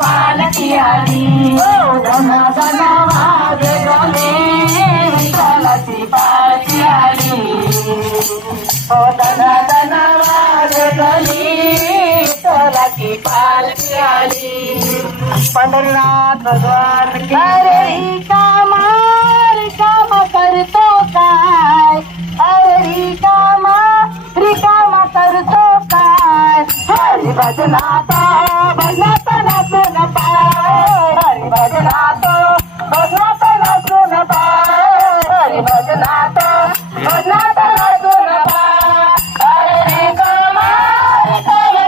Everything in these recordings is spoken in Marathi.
पालकी आली धना धना वाजे गले विठ्ठलाची पालकी आली धना धना वाजे गले विठ्ठलाची पालकी आली पंढरीनाथ भगवान की अरे रिकाम करतो काय अरे रिकाम करतो काय हरी भजनात भजनात नाचून पाय हरी भजनात भजनात नाचून पाय हरी भजनात भजनात नाचून पाय अरे रिकाम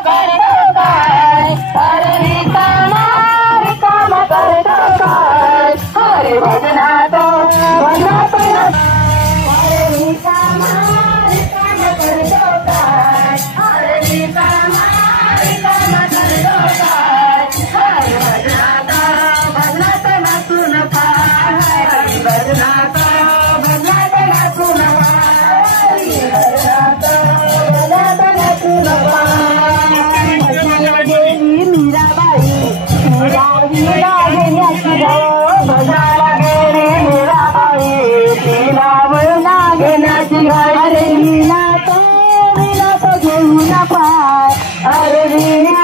करतो काय अरे रिकाम करतो काय हरी भजनात भजनात अरे रिकाम करतो काय अरे रिकाम करतो काय हरी भजनात भजनात नाचून पाय हरी भजनात भजनात नाचून पाय हरी भजनात भजनात नाचून पाय गेली मीराबाई मीरा घेण्याची भजाला गेली मीराबाई तिला वळणा घेण्याची अरे मीना तो घेऊन पाय अरे मीना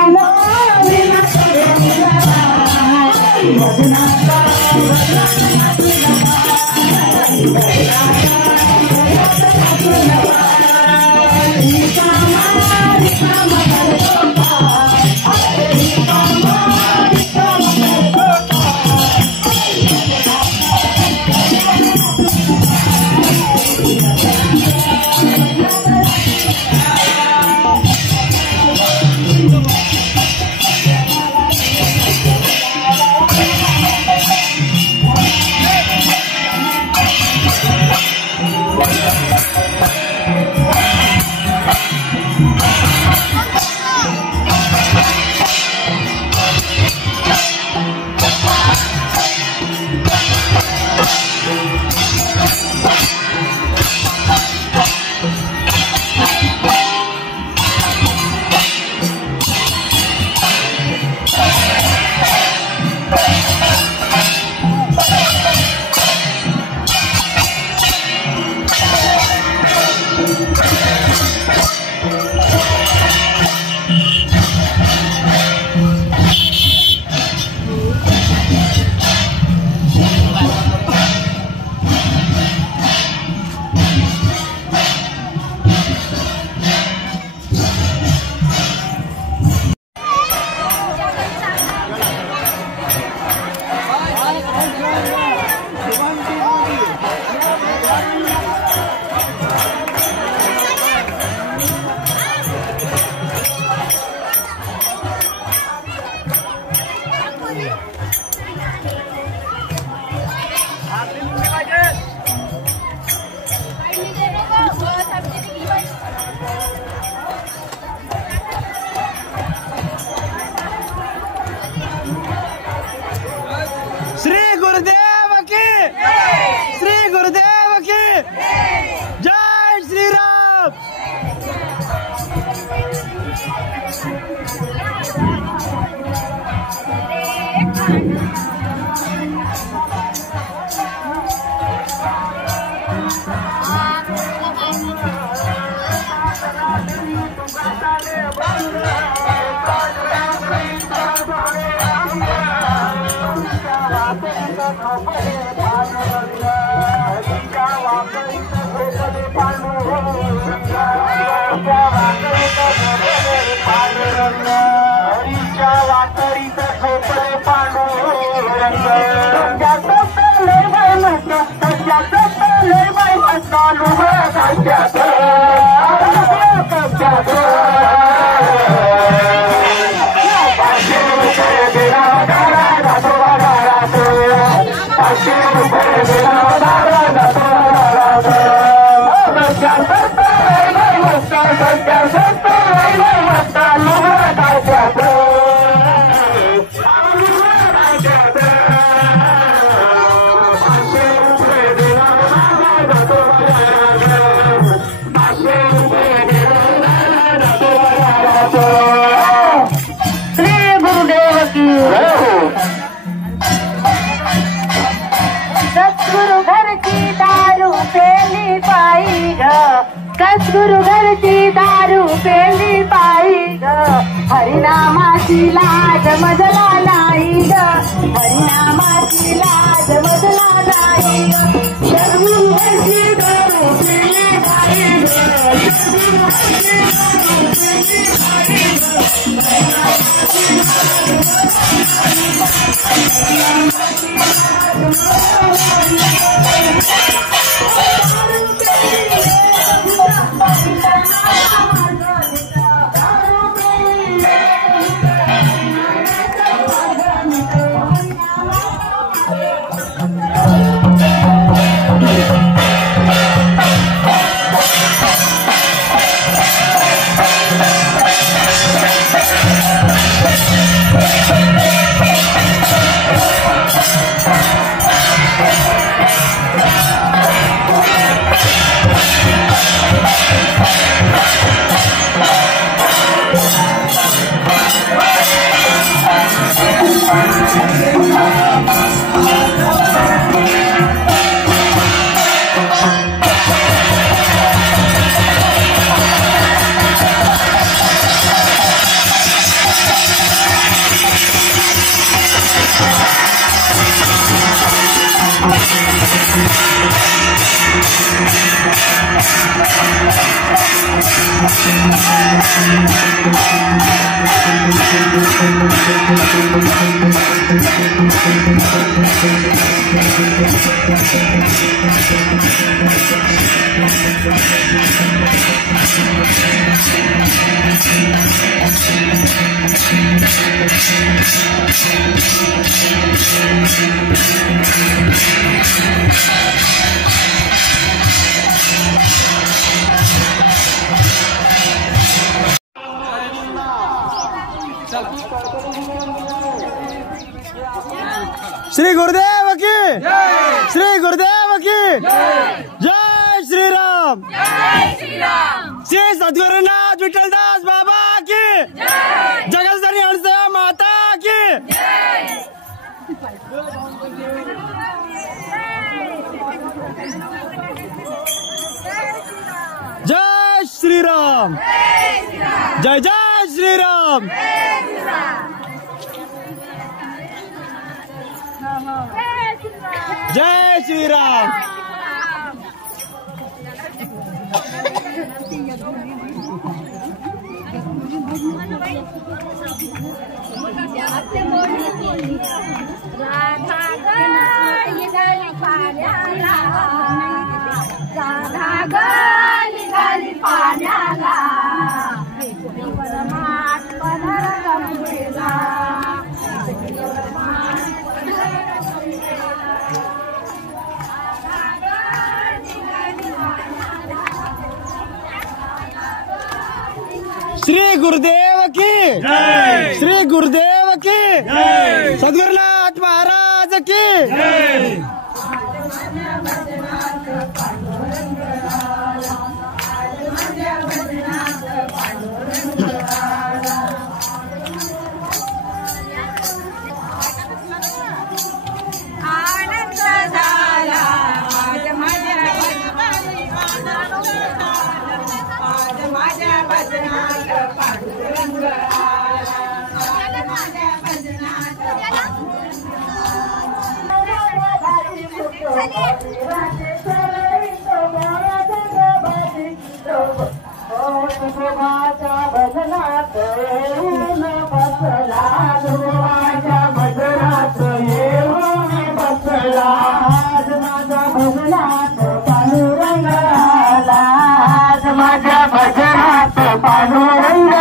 गुरुदेव की, श्री गुरुदेव की जय श्री राम। गुरु घरची दारू पेली पायी ग, हरिनामाची लाज मजला नाही ग, हरिनामाची लाज मजला नाही ग, सद्गुरु घरची दारू पेली पायी ग, सद्गुरु घरची दारू पेली पायी ग, श्री गुरुदेव की, श्री गुरुदेव की जय श्री राम। श्री सद्गुरुनाथ विठ्ठलदास बाबा की, जगतजननी हंसा माता की। जय श्री राम, जय जय श्री राम। जय श्री राम। राधा गली गली पाण्याला, राधा गली गली पाण्याला, श्री गुरुदेव की, श्री गुरुदेव की, सद्गुरुनाथ महाराज की माझ्या भजनात पांडुरंग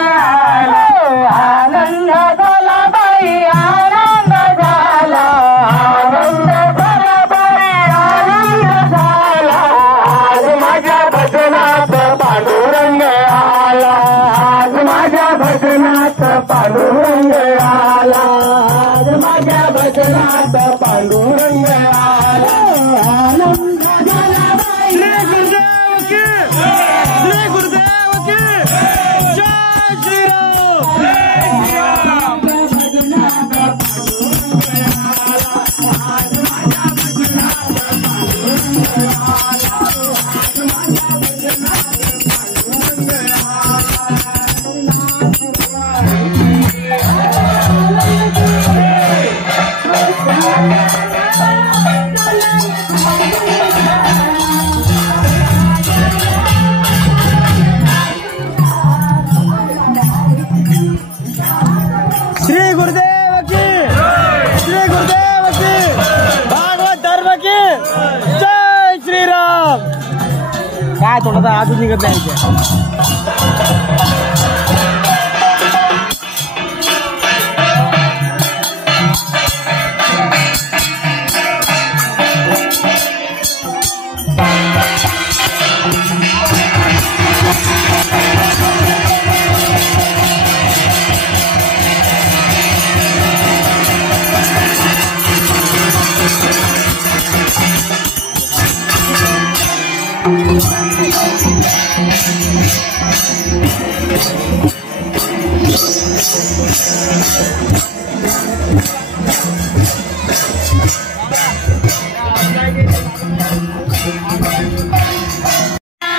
आनंद झाला बाई आनंद झाला आनंद झाला बाई आनंद झाला आज माझ्या भजनात पांडुरंग आला आज माझ्या भजनात पांडुरंग आला आज माझ्या भजनात पांडुरंग आला आनंद झाला बाई श्री गुरुदेव की जय श्रीराम श्री गुरुदेव की भागवत धर्म की जय श्रीराम। काय थोडासा आजच निघत नाही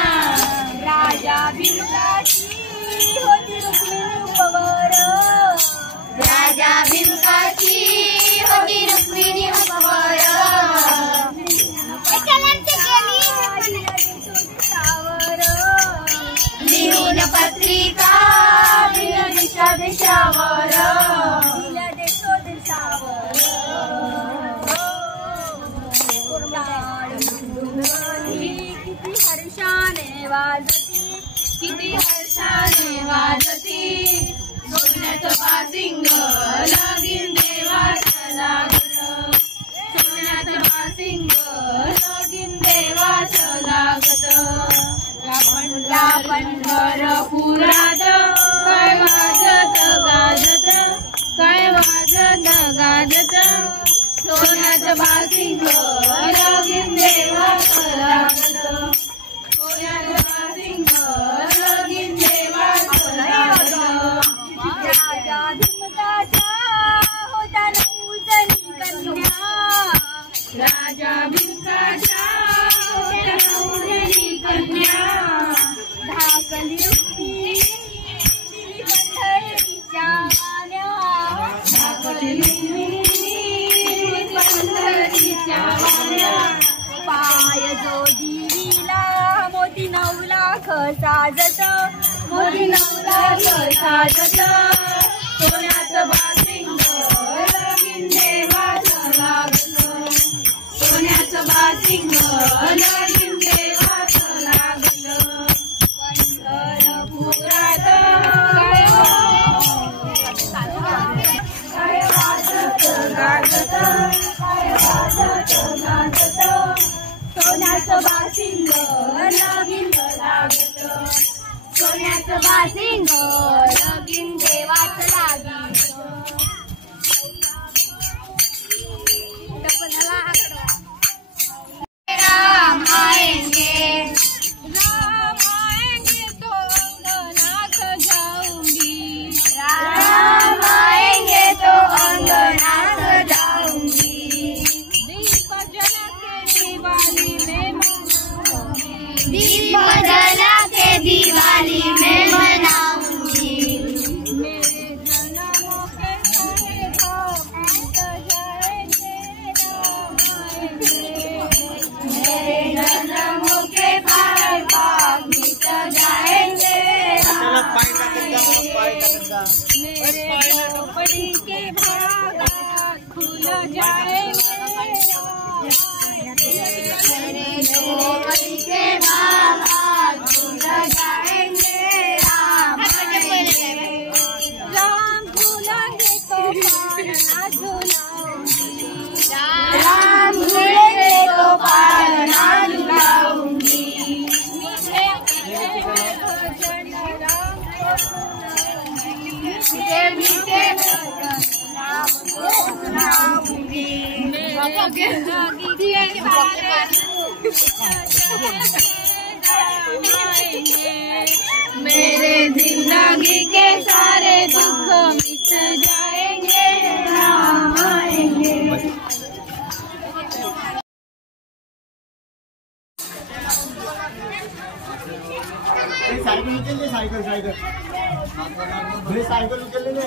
राजा भिमकाची होती रुक्मिणी उपवर राजा भिमकाची होती रुक्मिणी उपवर लिहून पत्रिका दिल्या दिशा देशावर दिल्या देशोदेशावर किती हर्षाने वाजती किती हर्षाने वाजती सोन्याचं बासिंग लगीन देवाचं लागत सोन्याचं बासिंग लगीन देवाचं लागत पंढरपुरात काय वाजत गाजत काय वाजत गाजत सोन्याचं बासिंग लगीन देवाचं लागत सोन्याचं बासिंग लगीन देवाचं लागत राजा भिमकाचा होता नऊजणी कन्या राजा भिमकाचा होता नऊजणी कन्या धाकली रुक्मिणी दिली पंढरीच्या वाण्या धाकली रुक्मिणी दिली पंढरीच्या वाण्या पाय जो देवीला मोती 9 लाख साजत मोती 9 लाख साजत सोन्याचं बासिंग लगीन देवाचं लागत सोन्याचं बासिंग लगीन देवाचं लागत पंढरपुरात काय वाजत गाजत काय वाजत गाजत सोन्याचं बासिंग लगीन लागत सोन्याचं बासिंग लगीन देवाचं लागत मरी के भाग खुल जाएंगे मेरे दो मरी के भाग खुल जाएंगे राम झूलेंगे तो पालना झूलाऊंगी राम झूलेंगे तो पालना झूलाऊंगी मीठे भजन राम मीठे राम को सुनाऊंगी मेरे जिंदगी के सारे दुख मिट जाएंगे राम आएंगे। साइकिल निकल ले साइकिल साइकिल भाई साइकिल निकल ले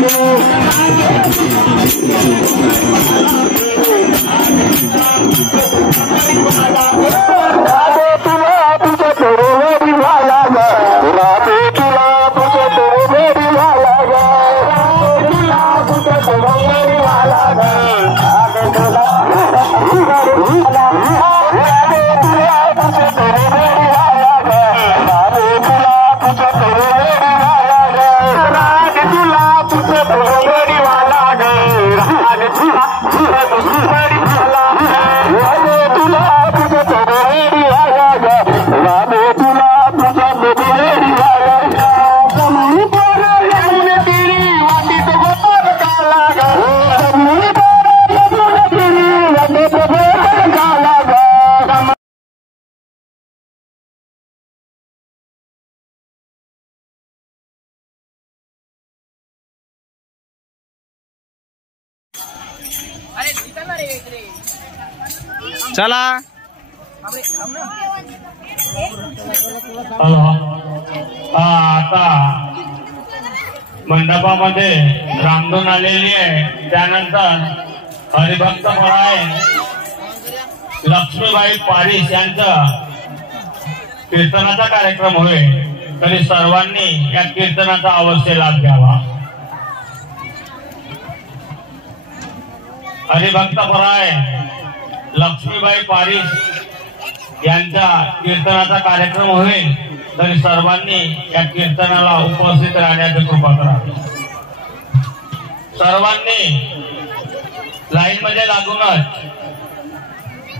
Hello. चला हॅलो आता मंडपामध्ये रामधून आलेली आहे. त्यानंतर हरिभक्त पराय लक्ष्मीबाई पारिश यांचा कीर्तनाचा कार्यक्रम होईल. तरी सर्वांनी या कीर्तनाचा अवश्य लाभ घ्यावा. हरिभक्त पराय लक्ष्मीबाई पारिश यांचा कीर्तनाचा कार्यक्रम होईल. तरी सर्वांनी या कीर्तनाला उपस्थित राहण्याची कृपा करावी. सर्वांनी लाईन मध्ये लागूनच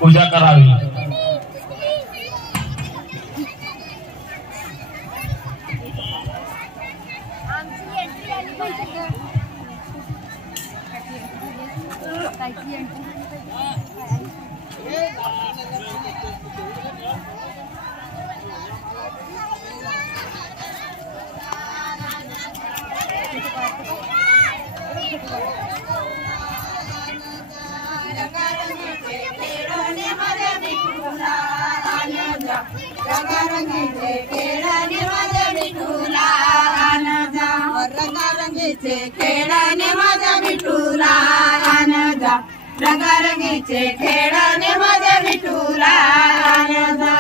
पूजा करावी. खेळाने माझ्या विठुला आनंदा, रंगारंगीचे खेळाने माझ्या विठुला आनंदा.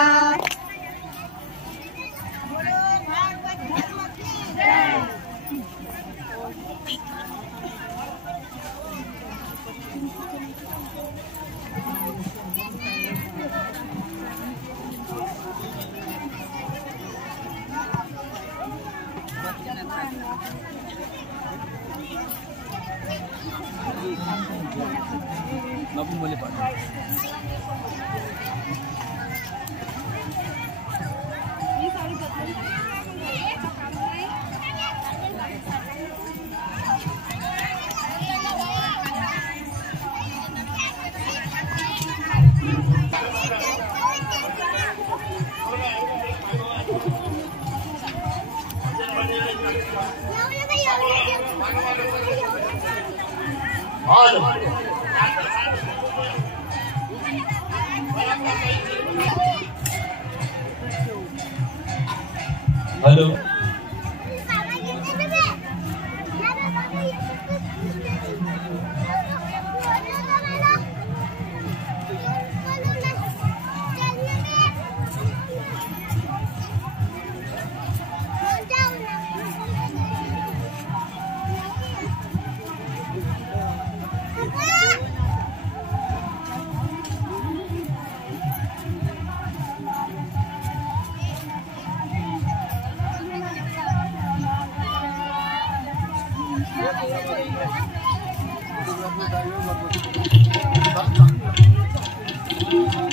हॅलो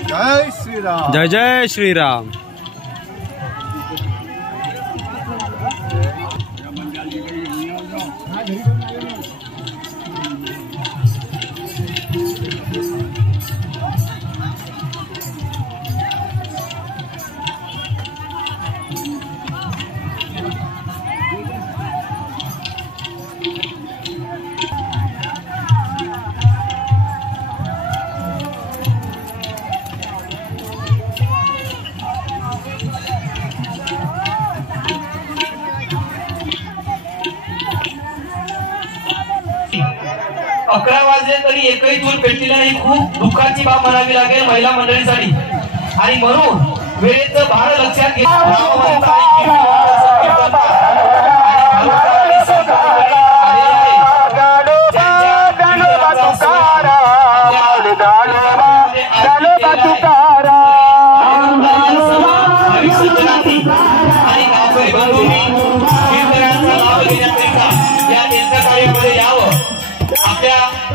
जय श्रीराम. जय जय श्रीराम. अकरा वाजले तरी एकही दूर पेटलेली नाही. खूप दुःखाची बाब म्हणावी लागेल महिला मंडळीसाठी. आणि म्हणून वेळेचं भार लक्षात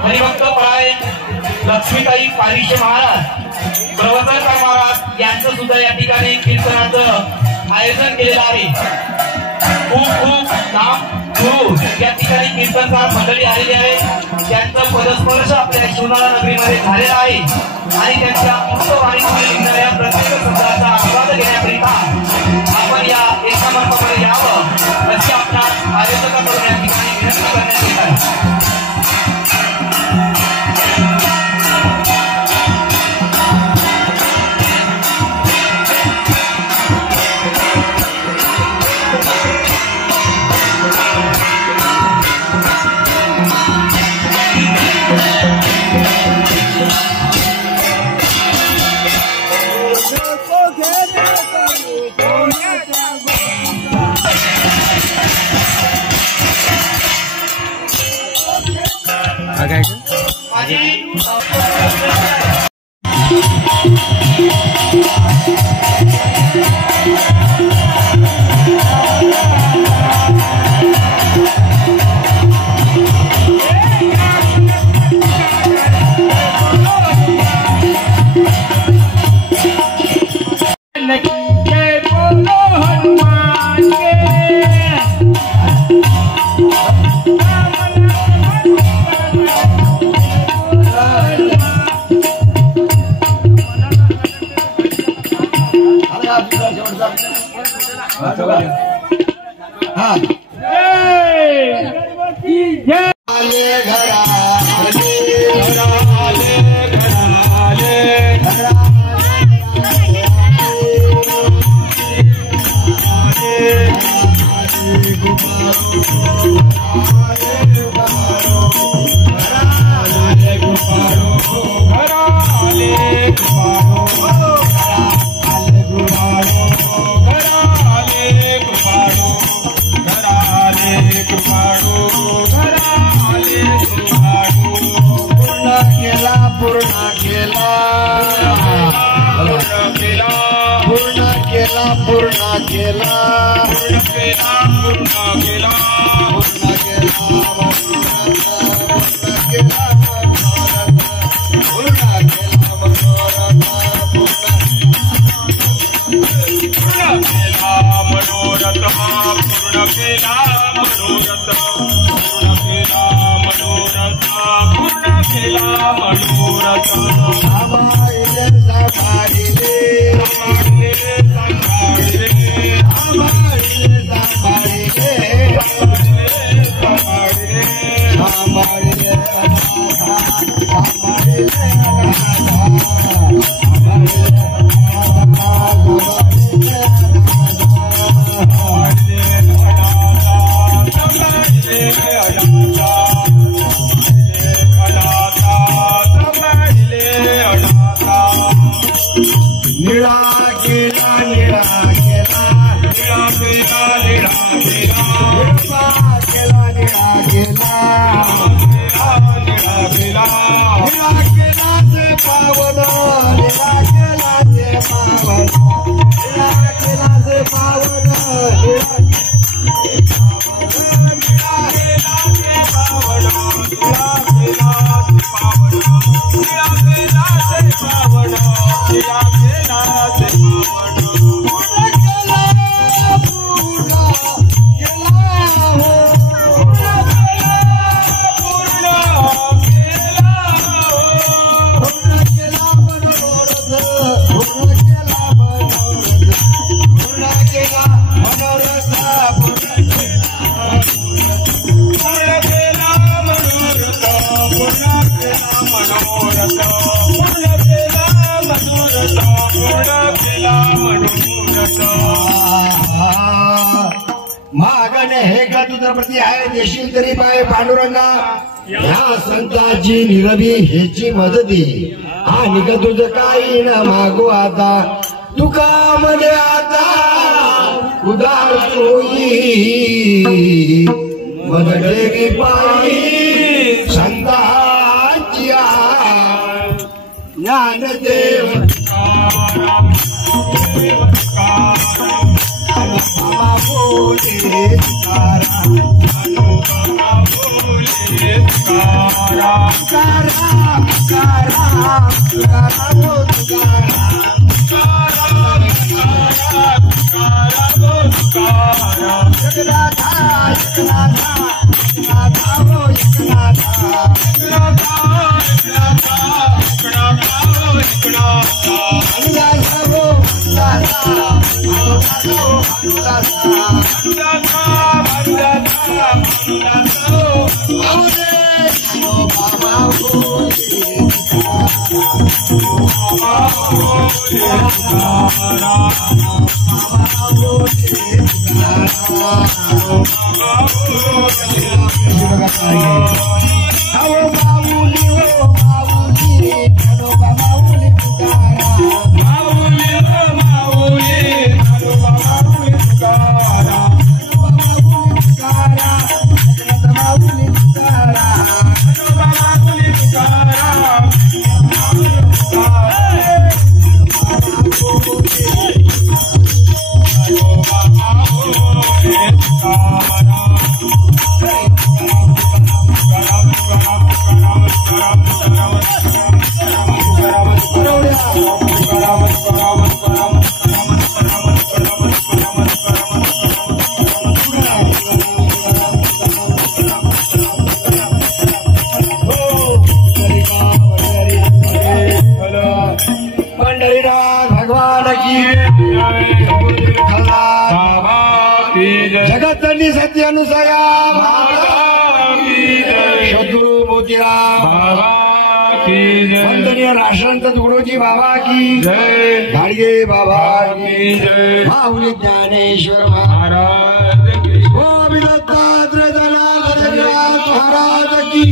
हरिभक्त पराय लक्ष्मीताई पारिशे महाराज प्रवचनकार महाराज यांचं सुद्धा या ठिकाणी कीर्तनाचं आयोजन केलेलं आहे. खूप खूप नाम दूर या ठिकाणी कीर्तनकार मंडळी आलेली आहे. त्यांचं पदस्पर्श आपल्या शिवनाळा नगरीमध्ये झालेला आहे आणि त्यांच्या मुक्तवाणीमध्ये निघणाऱ्या प्रत्येक शब्दाचा आस्वाद घेण्याकरिता आपण या एका मंडपामध्ये यावं अशी आपल्या आयोजकांकडून या ठिकाणी विनंती करण्यात येत आहे. हा महागणे हे का तुझा प्रती आहे देशील तरी पाय पांडुरंगा ह्या संताची निरवी हेची मदती आणि का तुझं काही न मागू आता तुका मध्ये आता उदार सोयी मदडेवी पायी संताची ज्ञानदेव Para श्रीमती सत्यानुसया शत्रू मोतीराम वंदनीय राष्ट्रसंत गुरुजी बाबा की जय, गाडगे बाबा की जय, माऊली ज्ञानेश्वर महाराज गोविंद दत्तात्रय जनार्दन महाराज की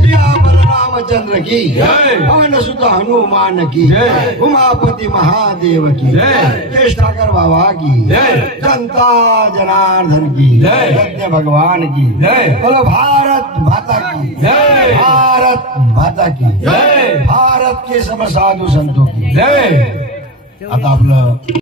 सियावर रामचंद्र की जय, पवन सुत हनुमान की जय, उमापति महादेव की जय, केष्टाकर बाबा की जय, जनता जनार्दन की जय, यज्ञ भगवान की जय, बोलो भारत माता की जय, भारत माता की जय, भारत के सब साधु संतों की जय. आता आपलं